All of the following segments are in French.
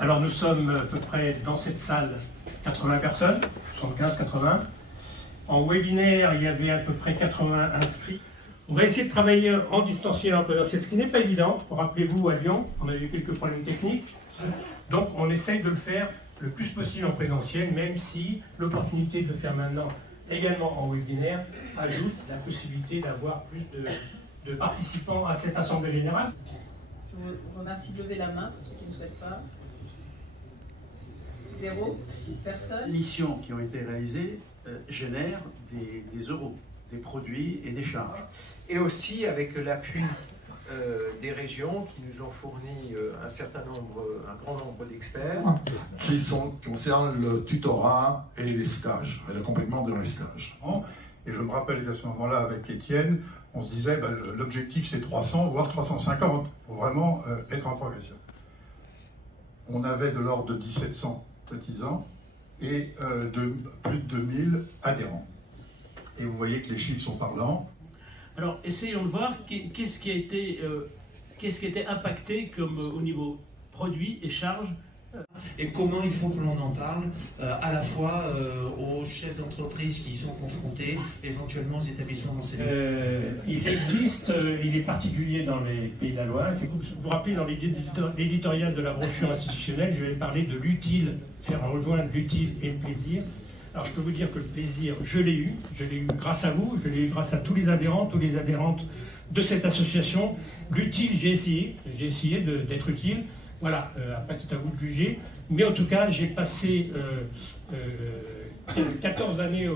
Alors nous sommes à peu près dans cette salle 80 personnes, 75-80. En webinaire, il y avait à peu près 80 inscrits. On va essayer de travailler en distanciel en présentiel, ce qui n'est pas évident. Rappelez-vous, à Lyon, on a eu quelques problèmes techniques. Donc on essaye de le faire le plus possible en présentiel, même si l'opportunité de le faire maintenant également en webinaire ajoute la possibilité d'avoir plus de participants à cette assemblée générale. Je vous remercie de lever la main pour ceux qui ne souhaitent pas. 0, personne. Les missions qui ont été réalisées génèrent des euros, des produits et des charges. Et aussi avec l'appui des régions qui nous ont fourni un grand nombre d'experts. Qui concernent le tutorat et les stages, et l'accompagnement dans les stages. Et je me rappelle qu'à ce moment-là, avec Étienne, on se disait l'objectif c'est 300, voire 350, pour vraiment être en progression. On avait de l'ordre de 1700 cotisants et plus de 2000 adhérents. Et vous voyez que les chiffres sont parlants. Alors, essayons de voir qu'est-ce qui a été impacté comme au niveau produits et charges. Et comment il faut que l'on en parle à la fois aux chefs d'entreprise qui sont confrontés éventuellement aux établissements d'enseignement. Il existe, il est particulier dans les pays de la Loire. Vous vous rappelez, dans l'éditorial de la brochure institutionnelle, je vais parler de l'utile, faire rejoindre l'utile et le plaisir. Alors je peux vous dire que le plaisir, je l'ai eu grâce à vous, je l'ai eu grâce à tous les adhérents, toutes les adhérentes de cette association. L'utile, j'ai essayé d'être utile. Voilà, après c'est à vous de juger. Mais en tout cas, j'ai passé 14 années,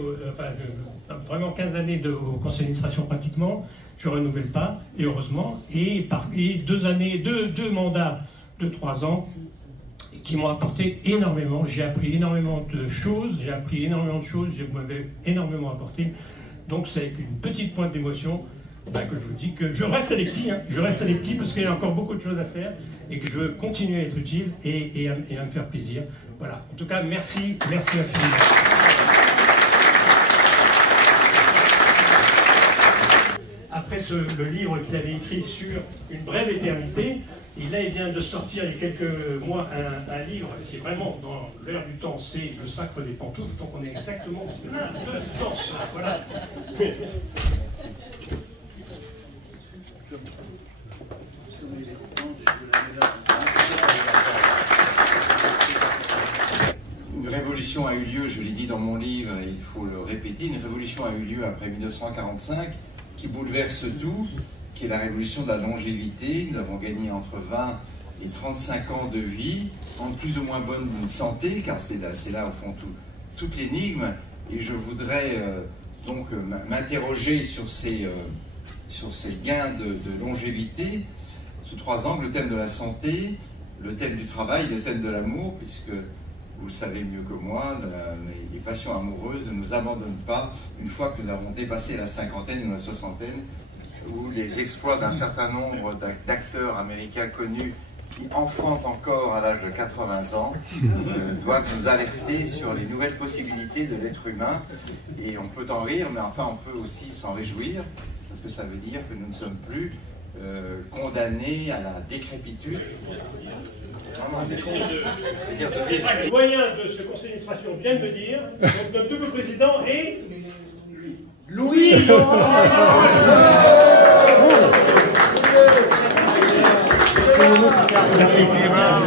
vraiment 15 années au conseil d'administration pratiquement. Je ne renouvelle pas, et heureusement. Et 2 mandats de 3 ans qui m'ont apporté énormément. J'ai appris énormément de choses, je m'avais énormément apporté. Donc c'est avec une petite pointe d'émotion que je vous dis que je reste à les petits, parce qu'il y a encore beaucoup de choses à faire et que je veux continuer à être utile et à me faire plaisir. Voilà. En tout cas, merci infiniment. Après le livre qu'il avait écrit sur une brève éternité, et là il vient de sortir il y a quelques mois un livre qui est vraiment dans l'air du temps, c'est Le Sacre des Pantoufles, donc on est exactement dans l'air du temps. Voilà. Une révolution a eu lieu, je l'ai dit dans mon livre et il faut le répéter, une révolution a eu lieu après 1945 qui bouleverse tout, qui est la révolution de la longévité. Nous avons gagné entre 20 et 35 ans de vie, en plus ou moins bonne santé, car c'est là au fond toute l'énigme. Et je voudrais donc m'interroger sur ces gains de longévité sous 3 angles: le thème de la santé, le thème du travail, le thème de l'amour, puisque vous le savez mieux que moi, les passions amoureuses ne nous abandonnent pas une fois que nous avons dépassé la cinquantaine ou la soixantaine, où les exploits d'un certain nombre d'acteurs américains connus qui enfantent encore à l'âge de 80 ans doivent nous alerter sur les nouvelles possibilités de l'être humain. Et on peut en rire, mais enfin on peut aussi s'en réjouir, parce que ça veut dire que nous ne sommes plus condamnés à la décrépitude. Les moyens de ce conseil d'administration viennent de dire, donc notre double président est Louis Laurent. Merci Clément.